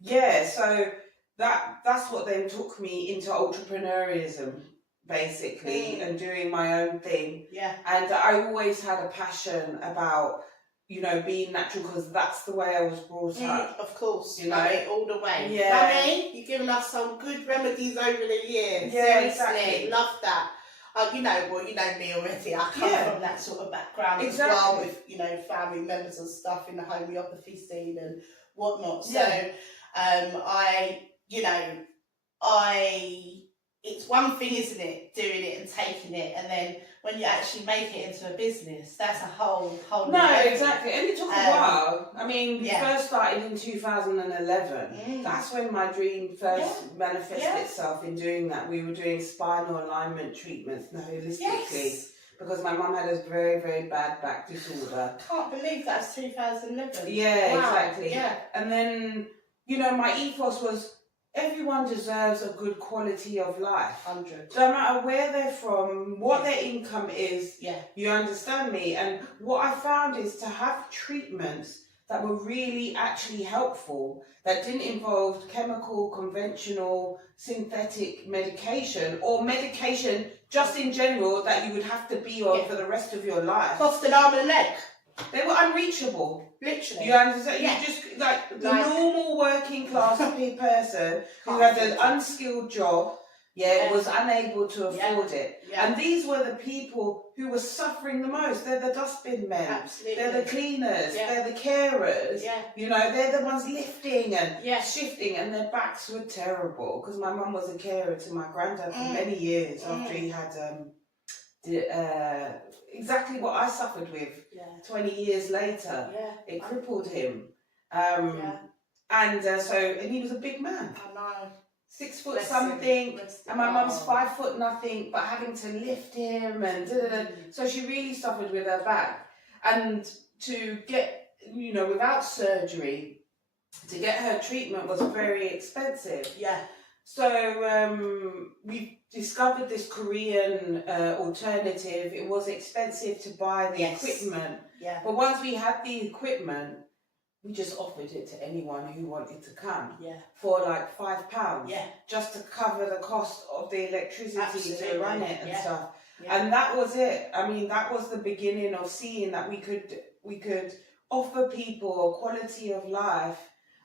yeah, so that's what then took me into entrepreneurism, basically, and doing my own thing. Yeah. And I always had a passion about, you know, being natural, because that's the way I was brought up. Of course, you know, Mummy, all the way. Yeah. Mummy, you've given us some good remedies over the years. Yeah, Seriously, exactly. love that. You know, well, you know me already. I come from that sort of background as well, with, you know, family members and stuff in the homeopathy scene and whatnot. So, it's one thing, isn't it, doing it and taking it, and then when you actually make it into a business, that's a whole No, exactly. And it took a while. I mean, we first started in 2011. That's when my dream first manifested itself in doing that. We were doing spinal alignment treatments holistically. Because my mum had a very, very bad back disorder. Can't believe that's 2011. Yeah, wow. Exactly. Yeah. And then, you know, my ethos was, everyone deserves a good quality of life. 100. No matter where they're from, what their income is, you understand me? And what I found is to have treatments that were really actually helpful, that didn't involve chemical, conventional, synthetic medication, or medication just in general that you would have to be on for the rest of your life. Cost an arm and a leg. They were unreachable. Literally. You understand? You just, like, the normal working class person who had an unskilled job, was unable to afford it. Yeah. And these were the people who were suffering the most. They're the dustbin men. Absolutely. They're the cleaners. They're the carers. You know, they're the ones lifting and shifting, and their backs were terrible. Because my mum was a carer to my granddad for many years after he had exactly what I suffered with. 20 years later, it crippled him. And he was a big man. I know. 6 foot something, and my mum's 5 foot nothing, but having to lift him and so she really suffered with her back. And to get, you know, without surgery, to get her treatment was very expensive. Yeah. So we discovered this Korean alternative. It was expensive to buy the equipment. Yeah. But once we had the equipment, we just offered it to anyone who wanted to come for like £5, just to cover the cost of the electricity to run it and stuff. Yeah. And that was it. I mean, that was the beginning of seeing that we could offer people a quality of life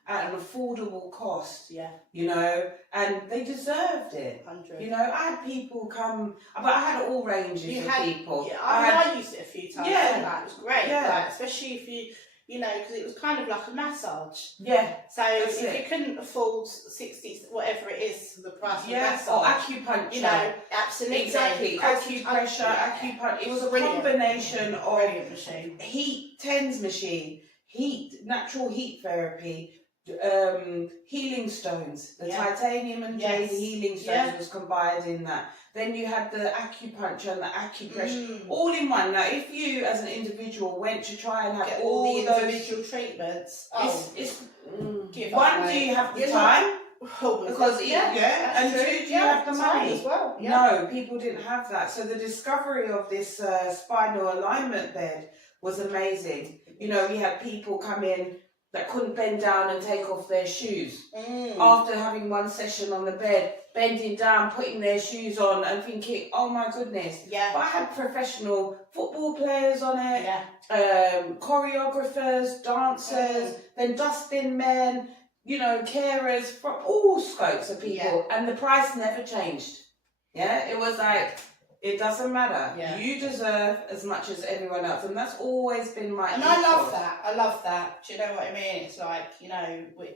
at an affordable cost. Yeah. You know, and they deserved it. 100. You know, I had people come, but I had all ranges of people. Yeah, I used it a few times. Yeah. It was great. Yeah. Like, especially if you know, because it was kind of like a massage. Yeah. So if you couldn't afford 60, whatever it is, the price of massage. Or acupuncture. You know, absolutely. Exactly. Acupressure, acupuncture. It was a combination of machine. Heat, TENS machine, natural heat therapy, healing stones. The titanium and jade healing stones was combined in that. Then you had the acupuncture and the acupressure, all in one. Now, if you, as an individual, went to try and have all the those individual treatments, one, do you have the time? Because and two, do you have the money as well? Yeah. No, people didn't have that. So the discovery of this spinal alignment bed was amazing. You know, we had people come in that couldn't bend down and take off their shoes after having one session on the bed, bending down, putting their shoes on and thinking, oh my goodness. Yeah. But I had professional football players on it, choreographers, dancers, then dustbin men, you know, carers, from all scopes of people. And the price never changed. Yeah, it was like, it doesn't matter. Yeah. You deserve as much as everyone else. And that's always been my ethos. I love that. I love that. Do you know what I mean? It's like, you know, we're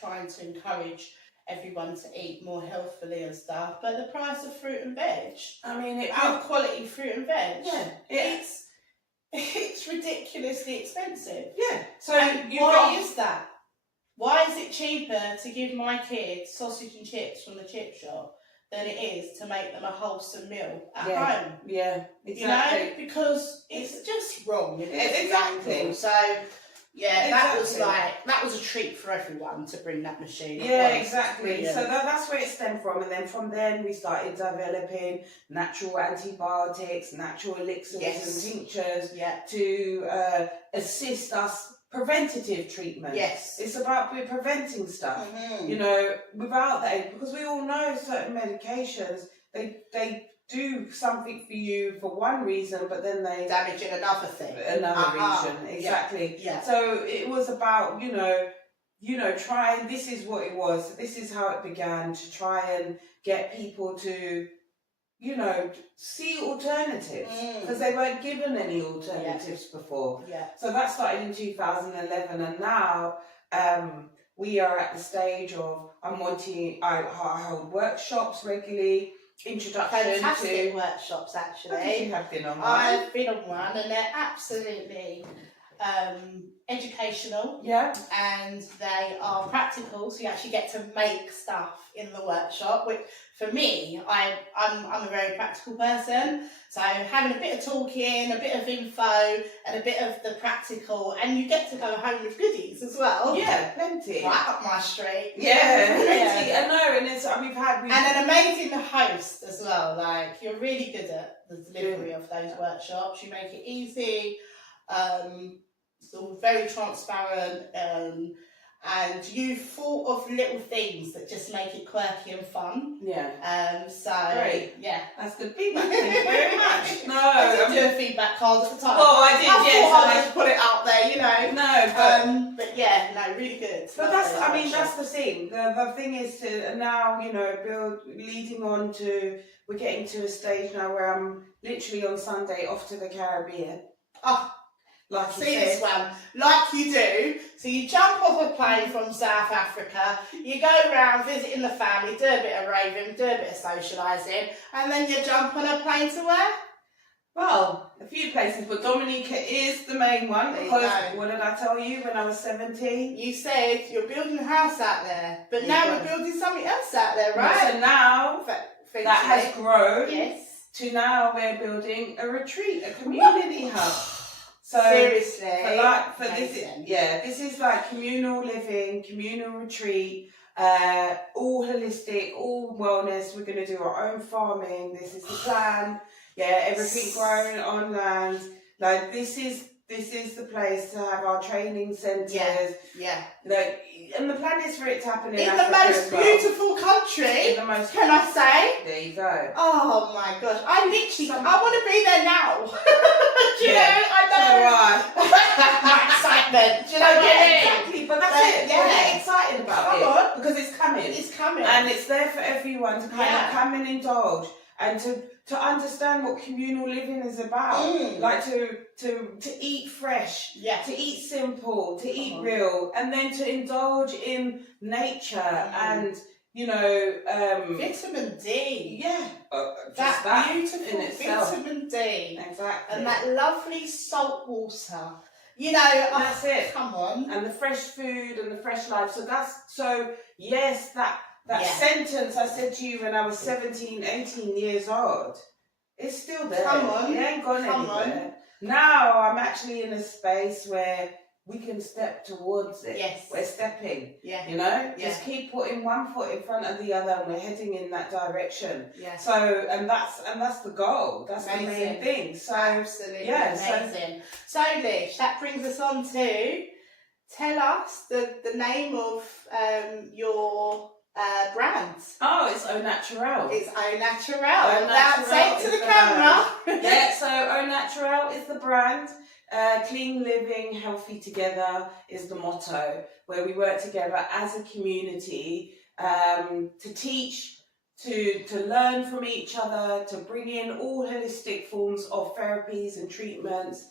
trying to encourage everyone to eat more healthfully and stuff. But the price of fruit and veg, I mean, good quality fruit and veg, it's ridiculously expensive. Yeah. So why is that? Why is it cheaper to give my kids sausage and chips from the chip shop than it is to make them a wholesome meal at home? Yeah, exactly. You know, because it's just wrong. Exactly. So, that was a treat for everyone to bring that machine. Yeah, exactly. So that's where it stemmed from. And then from then we started developing natural antibiotics, natural elixirs and tinctures to assist us preventative treatment. Yes. It's about preventing stuff, without that, because we all know certain medications, they do something for you for one reason, but then they damage in another thing. Another reason, exactly. Yeah. So it was about, trying, this is what it was, this is how it began, to try and get people to, see alternatives, because they weren't given any alternatives before. Yeah. So that started in 2011, and now we are at the stage of I hold workshops regularly, introduction fantastic to workshops, actually. I think you have been on one. I've been on one, and they're absolutely educational. Yeah. And they are practical, so you actually get to make stuff in the workshop, which for me, I'm a very practical person, so having a bit of talking, a bit of info, and a bit of the practical, and you get to go home with goodies as well. Yeah, plenty. Right up my street. Yeah, plenty. Yeah. I know, and it's we've and an amazing host as well. Like, you're really good at the delivery of those workshops. You make it easy. It's all very transparent, and you thought of little things that just make it quirky and fun. Yeah. So great. Yeah, that's good feedback. Thank you very much. No, I did do a feedback card at the time. Well, I did. I just put it out there, No, but yeah, no, really good. But that's the thing. The thing is to now, leading on to, we're getting to a stage now where I'm literally on Sunday off to the Caribbean. Oh. Like see this one, like you do. So you jump off a plane from South Africa, you go around visiting the family, do a bit of raving, do a bit of socialising, and then you jump on a plane to where? Well, a few places, but Dominica is the main one, because what did I tell you when I was 17? You said you're building a house out there, but now we're building something else out there, right? So now that has grown to now we're building a retreat, a community hub. So seriously, this is like communal living, communal retreat, all holistic, all wellness. We're going to do our own farming. This is the plan. Yeah, everything grown on land. Like this is the place to have our training centres. Yeah. Like, and the plan is for it to happen in the most beautiful country. In the most. Can I say? There you go. Oh my gosh! I want to be there now. Do you know? I know. My excitement. Do you know what I mean? Exactly. But that's it. Yeah. We're getting excited about it because it's coming. It's coming, and it's there for everyone to kind of come and indulge and to understand what communal living is about. Like to eat fresh, to eat simple, to eat real, and then to indulge in nature and vitamin D. Yeah, that beautiful in itself. Vitamin D. Exactly. And that lovely salt water. That's it. Come on. And the fresh food and the fresh life. That sentence I said to you when I was 17, 18 years old, it's still there. Come on. It ain't gone anywhere. Now I'm actually in a space where we can step towards it. Yes. We're stepping. Yeah. Just keep putting one foot in front of the other, and we're heading in that direction. Yeah. So and that's the goal. That's the main thing. So absolutely amazing. So Lish, that brings us on to tell us the name of your brand. Oh, it's Au Naturel. It's Au Naturel. Now say it to the camera. So Au Naturel is the brand. Clean living, healthy together is the motto, where we work together as a community to teach, to learn from each other, to bring in all holistic forms of therapies and treatments,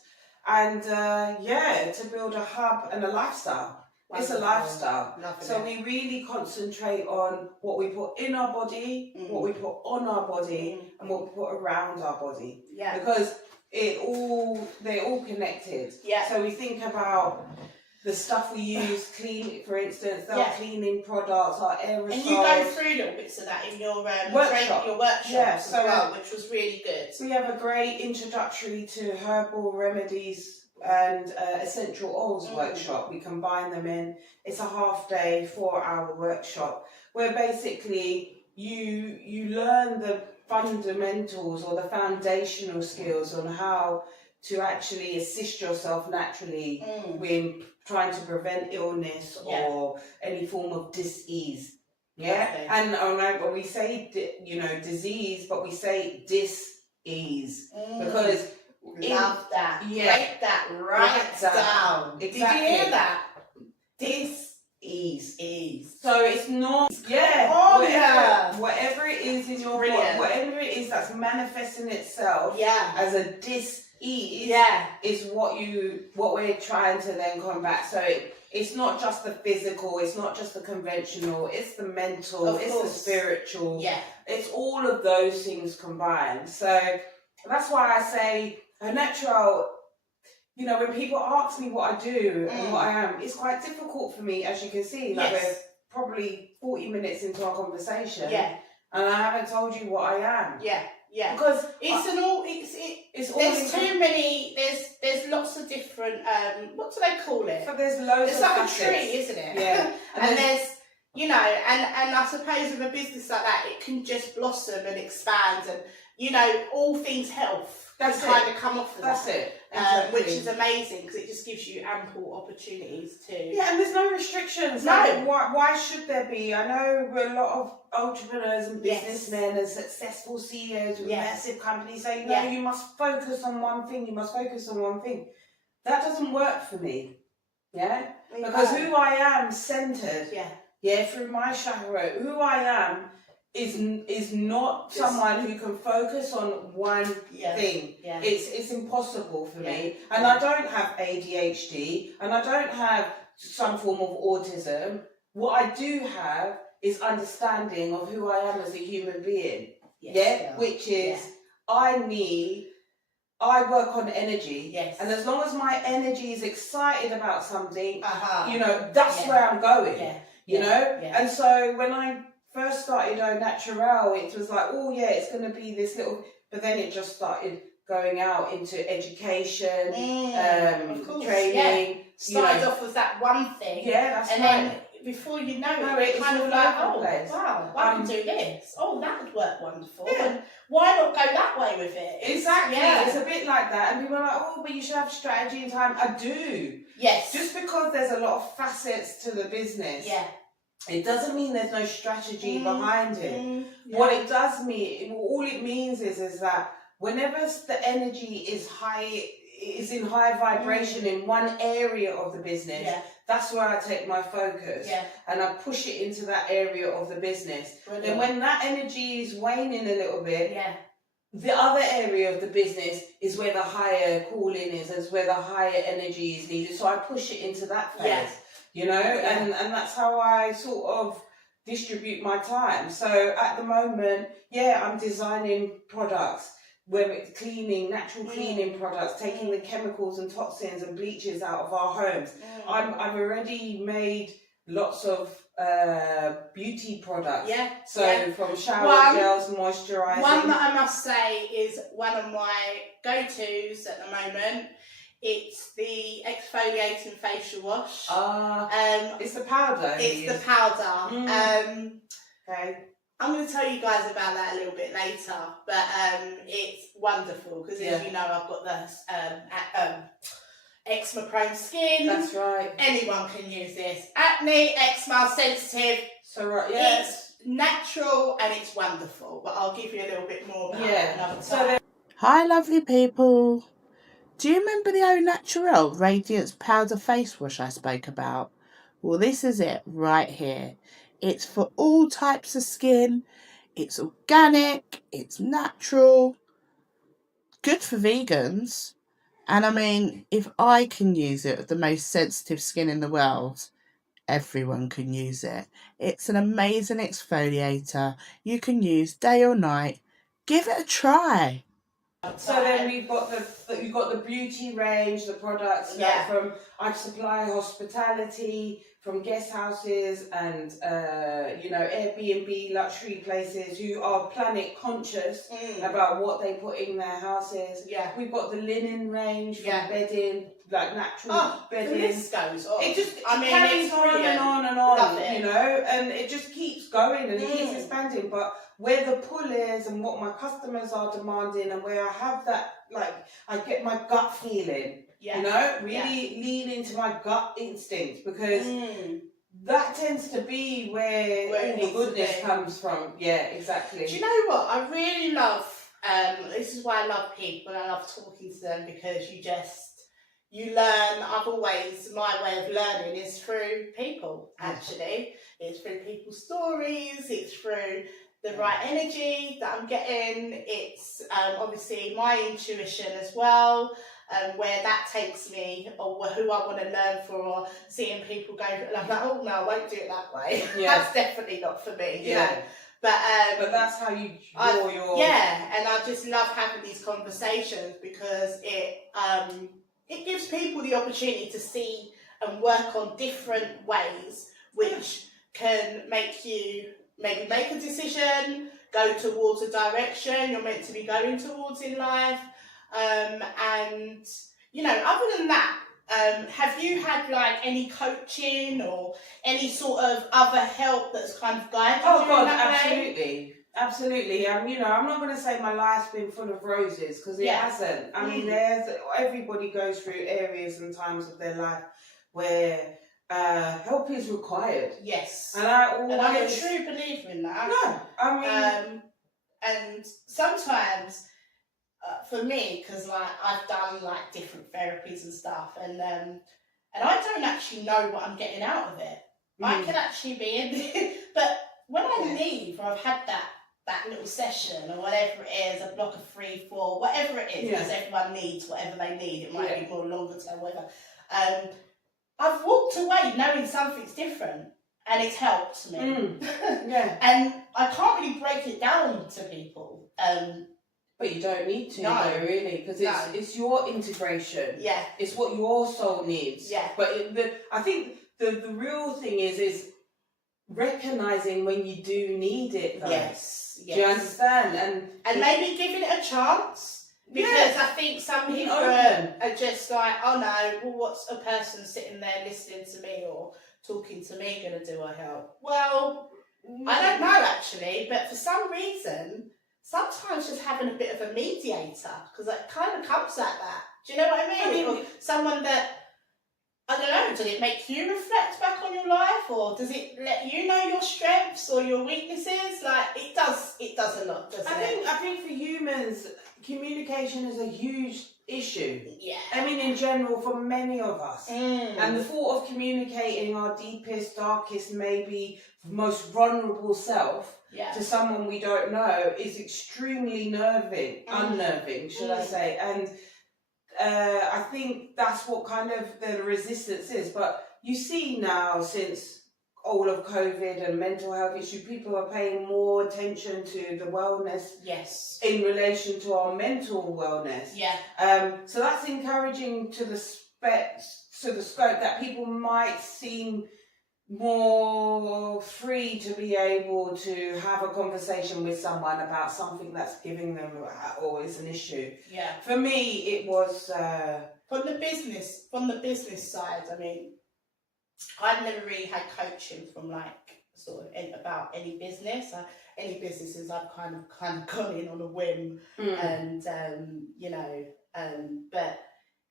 and to build a hub and a lifestyle. Wonderful. It's a lifestyle. So we really concentrate on what we put in our body, what we put on our body, and what we put around our body. Yeah. Because they're all connected. Yeah. So we think about the stuff we use, for instance, our cleaning products, our aerosols. And you go through little bits of that in your workshop. As well, which was really good. We have a great introductory to herbal remedies and essential oils workshop. We combine them in. It's a half-day, 4-hour workshop where basically you learn the fundamentals or the foundational skills on how to actually assist yourself naturally when trying to prevent illness or any form of dis-ease. Yeah, okay. And when we say disease, but we say dis-ease because love that. Yeah, break that right down. Exactly. Did you hear that? Ease. So it's not, whatever it is in your body, whatever it is that's manifesting itself as a dis-ease is what we're trying to then combat. So it's not just the physical, it's not just the conventional, it's the mental, it's the spiritual. It's all of those things combined. So that's why I say a natural. When people ask me what I do and what I am, it's quite difficult for me, as you can see. Like we're probably 40 minutes into our conversation, and I haven't told you what I am. Because there's too many. There's lots of different. What do they call it? So there's loads. It's of like facets. A tree, isn't it? Yeah. and there's and I suppose with a business like that, it can just blossom and expand, and all things health. That's kind of come off of That's it. Exactly. Which is amazing because it just gives you ample opportunities to. Yeah, and there's no restrictions. No. Like, why should there be? I know a lot of entrepreneurs and businessmen and successful CEOs with massive companies say, no, you must focus on one thing. You must focus on one thing. That doesn't work for me. Yeah? Because who I am centered. Yeah, through my chakra, who I am is not someone who can focus on one thing. It's impossible for me. And I don't have ADHD and I don't have some form of autism. What I do have is understanding of who I am as a human being. Which is I work on energy. And as long as my energy is excited about something, that's where I'm going. And so when I first started Au Naturel, it was like, it's going to be this little, but then it just started going out into education, training. Started off with that one thing. And then before you know it, it's kind of like, wow, I can do this. That would work wonderful. And why not go that way with it? Exactly. It's a bit like that. And people are like, but you should have strategy and time. I do. Yes. Just because there's a lot of facets to the business. It doesn't mean there's no strategy behind it. What it does mean, all it means is that whenever the energy is in high vibration in one area of the business, that's where I take my focus and I push it into that area of the business. Then when that energy is waning a little bit, the other area of the business is where the higher calling is where the higher energy is needed. So I push it into that phase. And that's how I sort of distribute my time. So at the moment, I'm designing products where it's natural cleaning products, taking the chemicals and toxins and bleaches out of our homes. I've already made lots of beauty products. So from shower gels, moisturising. One that I must say is one of my go-tos at the moment. It's the exfoliating facial wash. It's the powder. It's the powder. Okay. I'm going to tell you guys about that a little bit later, but it's wonderful because, as you know, I've got the eczema-prone skin. That's right. Anyone can use this. Acne, eczema, sensitive. So it's natural and it's wonderful, but I'll give you a little bit more about it another time. Hi, lovely people. Do you remember the Au Naturel Radiance Powder Face Wash I spoke about? Well, this is it right here. It's for all types of skin. It's organic. It's natural. Good for vegans. And I mean, if I can use it with the most sensitive skin in the world, everyone can use it. It's an amazing exfoliator. You can use day or night. Give it a try. So then we've got the beauty range, the products from I supply hospitality, from guest houses and Airbnb luxury places who are planet conscious about what they put in their houses. We've got the linen range from bedding, like natural bedding. The list goes on. It just carries on and on and on, and it just keeps going and it keeps expanding. But where the pull is and what my customers are demanding, and where I have that, like, I get my gut feeling, you know, really lean into my gut instinct, because that tends to be where all the goodness comes from. Yeah, exactly. Do you know what? I really love, this is why I love people, and I love talking to them, because you learn. My way of learning is through people, actually. It's through people's stories, it's through the right energy that I'm getting. It's obviously my intuition as well, where that takes me, or who I want to learn for, or seeing people go, and I'm like, oh no, I won't do it that way. That's definitely not for me, you know. But that's how you draw your... Yeah, and I just love having these conversations, because it gives people the opportunity to see and work on different ways, which can make you maybe make a decision, go towards a direction you're meant to be going towards in life. And, you know, other than that, have you had like any coaching or any sort of other help that's kind of guided you in that way? Absolutely. You know, I'm not going to say my life's been full of roses, because it hasn't. I mean, everybody goes through areas and times of their life where help is required. Yes. And I'm a true believer in that. No, I mean... and sometimes, for me, because like I've done like different therapies and stuff, and I don't actually know what I'm getting out of it. I can actually be in it, but when I leave, or I've had that little session, or whatever it is, a block of 3, 4, whatever it is, because everyone needs whatever they need. It might be more longer term, whatever. I've walked away knowing something's different, and it's helped me. And I can't really break it down to people. But you don't need to, though, really, because it's your integration. Yeah. It's what your soul needs. Yeah. But I think the real thing is recognizing when you do need it, though. Yes. Do you understand? And maybe giving it a chance. Because I think some people are just like, oh no, well, what's a person sitting there listening to me or talking to me going to do or help? Well, I don't know actually, but for some reason, sometimes just having a bit of a mediator, because it kind of comes like that. Do you know what I mean? Or someone that, I don't know, does it make you reflect back on your life, or does it let you know your strengths or your weaknesses? Like, it does a lot, doesn't it? I think for humans, communication is a huge issue. Yeah. I mean, in general, for many of us. And the thought of communicating our deepest, darkest, maybe most vulnerable self to someone we don't know is extremely unnerving, should I say. And I think that's what kind of the resistance is. But you see now, since all of COVID and mental health issue, people are paying more attention to the wellness in relation to our mental wellness. So that's encouraging to the scope that people might seem more free to be able to have a conversation with someone about something that's giving them or is an issue. For me, it was from the business side. I mean, I've never really had coaching from like sort of about any business. Any businesses I've kind of gone in on a whim, and you know, but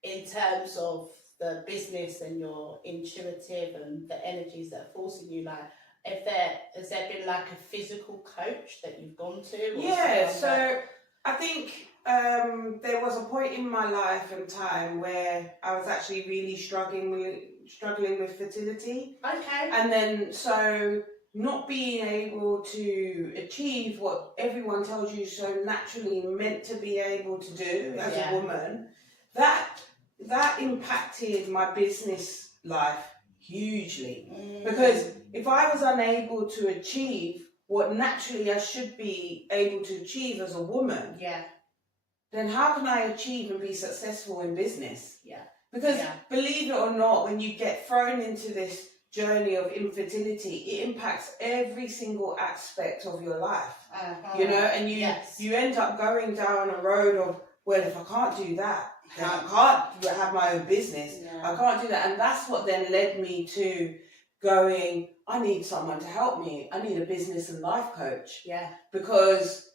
in terms of the business and your intuitive and the energies that are forcing you, like, has there been like a physical coach that you've gone to? So I think there was a point in my life and time where I was actually really struggling with fertility. And then so not being able to achieve what everyone tells you so naturally meant to be able to do as a woman, that impacted my business life hugely. Because if I was unable to achieve what naturally I should be able to achieve as a woman, then how can I achieve and be successful in business? Because believe it or not, when you get thrown into this journey of infertility, it impacts every single aspect of your life. You know, and you end up going down a road of, well, if I can't do that, then I can't have my own business. I can't do that. And that's what then led me to going, I need someone to help me. I need a business and life coach. Yeah. Because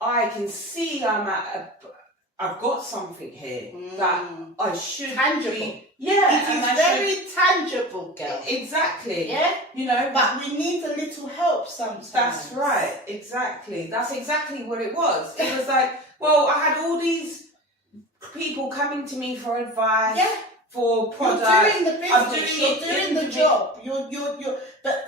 I can see I've got something here that I should tangible. Yeah, it is very tangible, girl. Exactly. Yeah, you know, but we need a little help sometimes. That's right. Exactly. That's exactly what it was. It was like, well, I had all these people coming to me for advice. Yeah. For products. You're doing the business. You're doing the job. You're. But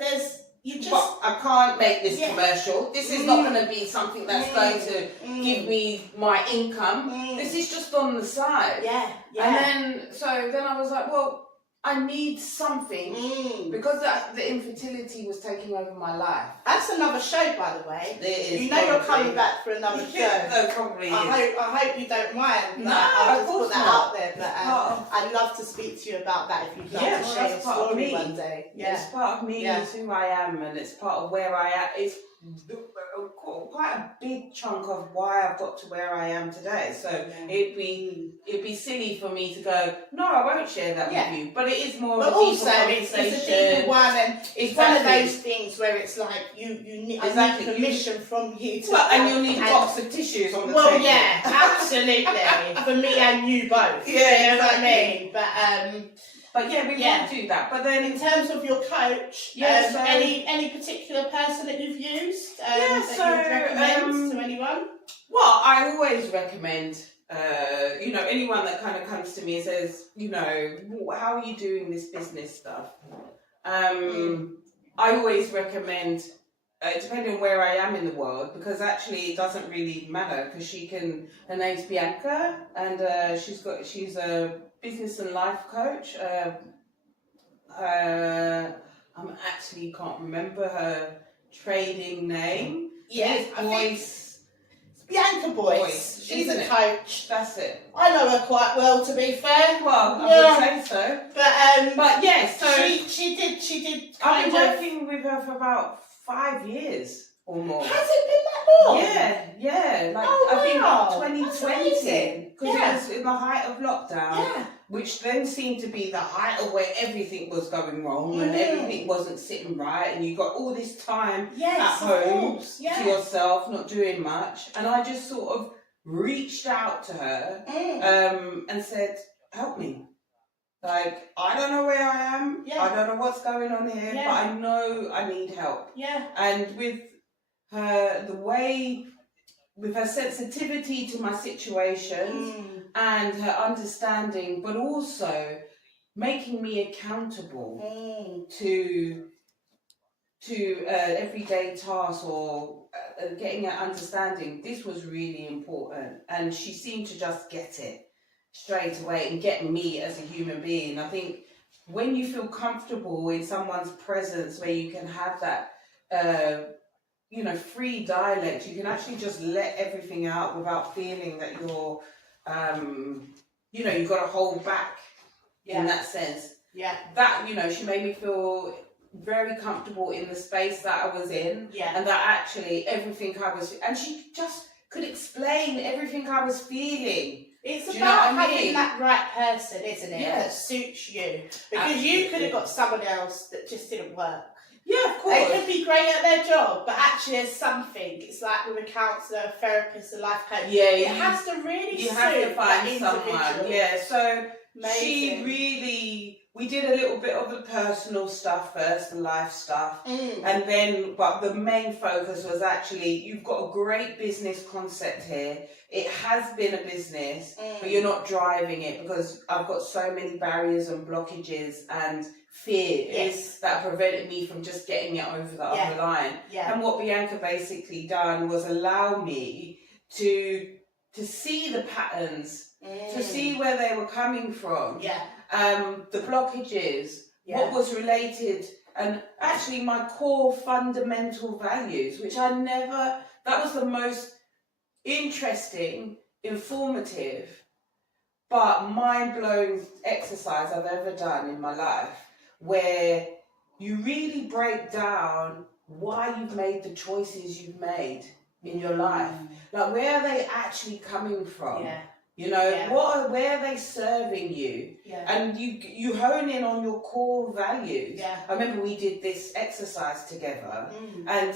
But I can't make this commercial. This is not going to be something that's going to give me my income. This is just on the side. Yeah. And then I was like, well, I need something because the infertility was taking over my life. That's another show, by the way. It is. You know you're coming back for another show. No, probably is. I hope you don't mind. No, I'll just put that out there. But I'd love to speak to you about that if you'd like to share your story one day. Yeah. It's part of me. It's who I am, and it's part of where I am. It's quite a big chunk of why I've got to where I am today. So it'd be silly for me to go, no, I won't share that with you. But it is more of a deeper conversation. It's a deeper one, and it's one of those things where it's like you need I need permission from you to and you'll need a box of tissues on the table. Well, yeah, absolutely. For me and you both. Yeah, you know what I mean? But yeah, we won't do that. But then in terms of your coach, any particular person that you've used that you would recommend to anyone? Well, I always recommend, anyone that kind of comes to me and says, how are you doing this business stuff? I always recommend, depending on where I am in the world, because actually it doesn't really matter, because her name's Bianca, and she's a business and life coach. I actually can't remember her trading name. Yes, Boyce. Bianca Boyce. She's a coach. That's it. I know her quite well, to be fair. Well, I would say so. But yes, so she did. I've been working with her for about 5 years or more. Has it been that long? Yeah. Like I think 2020, because it was in the height of lockdown, which then seemed to be the height of where everything was going wrong and everything wasn't sitting right, and you got all this time at home to yourself, not doing much, and I just sort of reached out to her and said, "Help me." Like, I don't know where I am. I don't know what's going on here, but I know I need help. And with her, with her sensitivity to my situations and her understanding, but also making me accountable to everyday tasks or getting an understanding, this was really important. And she seemed to just get it straight away and get me as a human being. I think when you feel comfortable in someone's presence where you can have that free dialect, you can actually just let everything out without feeling that you're you've got to hold back in that sense. That, she made me feel very comfortable in the space that I was in, and that actually everything I was, and she just could explain everything I was feeling. It's about having that right person, isn't it? Yes. That suits you. Because you could have got someone else that just didn't work. Yeah, of course. They could be great at their job, but actually there's something. It's like with a counsellor, a therapist, a life coach. It has to really suit have to find someone. So amazing. We did a little bit of the personal stuff first, the life stuff, and then, but the main focus was actually, you've got a great business concept here. It has been a business, but you're not driving it, because I've got so many barriers and blockages and fears that prevented me from just getting it over the other line. And what Bianca basically done was allow me to see the patterns, to see where they were coming from. The blockages, what was related, and actually my core fundamental values, which that was the most interesting, informative, but mind-blowing exercise I've ever done in my life, where you really break down why you've made the choices you've made in your life. Like, where are they actually coming from? You know, where are they serving you? Yeah. And you hone in on your core values. Yeah. I remember we did this exercise together, and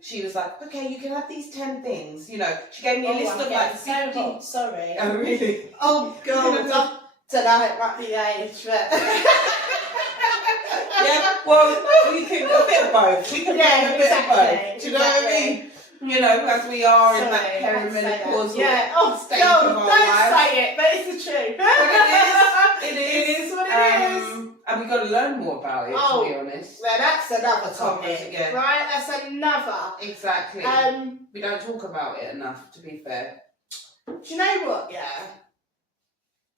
she was like, "Okay, you can have these 10 things." You know, she gave me a list of like 50. So hot, sorry. Oh, really? Oh God, I don't know it might be the age, but yeah. Well, we can a bit of both. We can bring a bit of both. Do you know what I mean? You know, as we are in that perimenopausal stage of our lives. Don't say it, but it's the truth. But it is what it is. And we've got to learn more about it, to be honest. Well, that's another topic, right? That's another. Exactly. We don't talk about it enough, to be fair. Do you know what, yeah?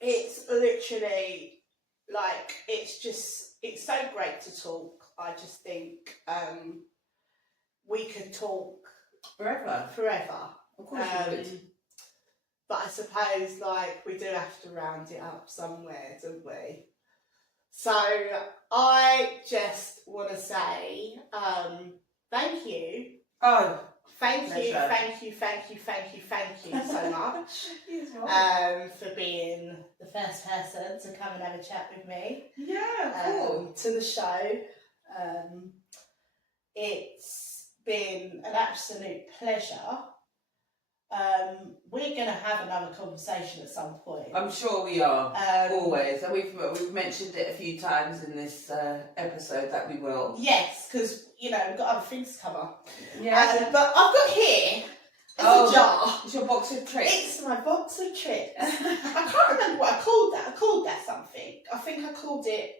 It's literally, like, it's so great to talk. I just think we could talk forever. Of course we would. But I suppose, like, we do have to round it up somewhere, don't we? So I just want to say thank you. Oh, thank you so much for being the first person to come and have a chat with me. Yeah, cool. To the show. It's been an absolute pleasure. We're going to have another conversation at some point. I'm sure we are, always. And we've mentioned it a few times in this episode that we will. Yes, because, you know, we've got other things to cover. Yeah. But I've got here a jar. It's your box of tricks. It's my box of tricks. I can't remember what I called that. I called that something. I think I called it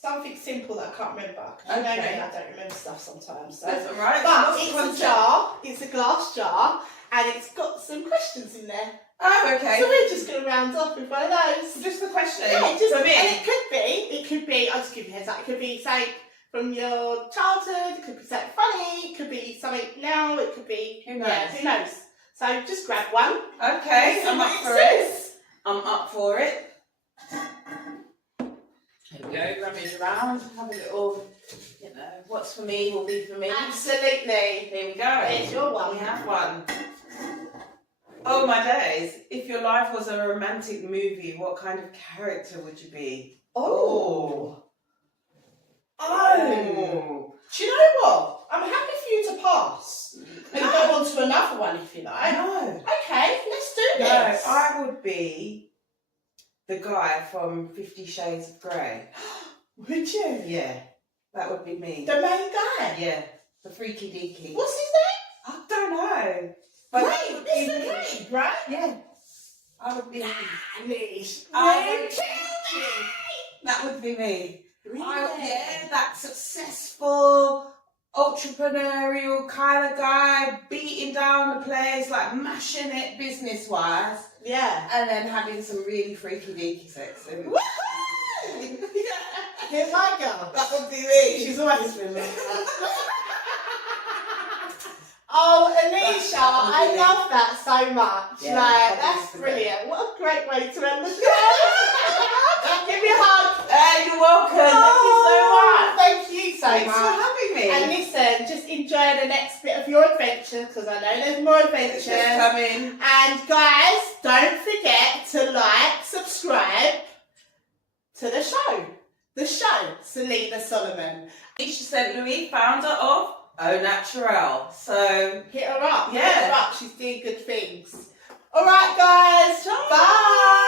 something simple that I can't remember. Because you know me, I don't remember stuff sometimes. So. That's all right. But it's a jar. It's a glass jar. And it's got some questions in there. Oh, okay. So we're just going to round off with one of those. Just the question. Yeah, just, for me. And it could be, I'll just give you a heads up, it could be something from your childhood, it could be something funny, it could be something now, it could be, who knows? Yeah, who knows? So just grab one. Okay, I'm up for it. I'm up for it. Here we go, rummage around, have a little, you know, what's for me will be for me. Absolutely. Here we go. There's your one. We have one. Oh my days, if your life was a romantic movie, what kind of character would you be? Oh. Do you know what? I'm happy for you to pass. And go on to another one if you like. No. Okay, let's do this. No, I would be the guy from 50 Shades of Grey. Would you? Yeah, that would be me. The main guy? Yeah, the freaky deaky. What's his name? I don't know. But Mr. Reed, right? Yeah. I would be Nice. That would be me. Really? That successful, entrepreneurial kind of guy, beating down the place, like mashing it business-wise. Yeah. And then having some really freaky deaky sex. Woohoo! Here's my girl. That would be me. She's always been like that. Oh, Anisha, I love that so much. Yeah, like, that's brilliant. What a great way to end the show. Give me a hug. You're welcome. Thank you so much. Thanks for having me. And listen, just enjoy the next bit of your adventure because I know there's more adventures. It's just coming. And guys, don't forget to like, subscribe to the show. The show, Selena Solomon. Anisha St. Louis, founder of Au Naturel. So hit her up. Yeah. Hit her up. She's doing good things. All right, guys. Ciao. Bye.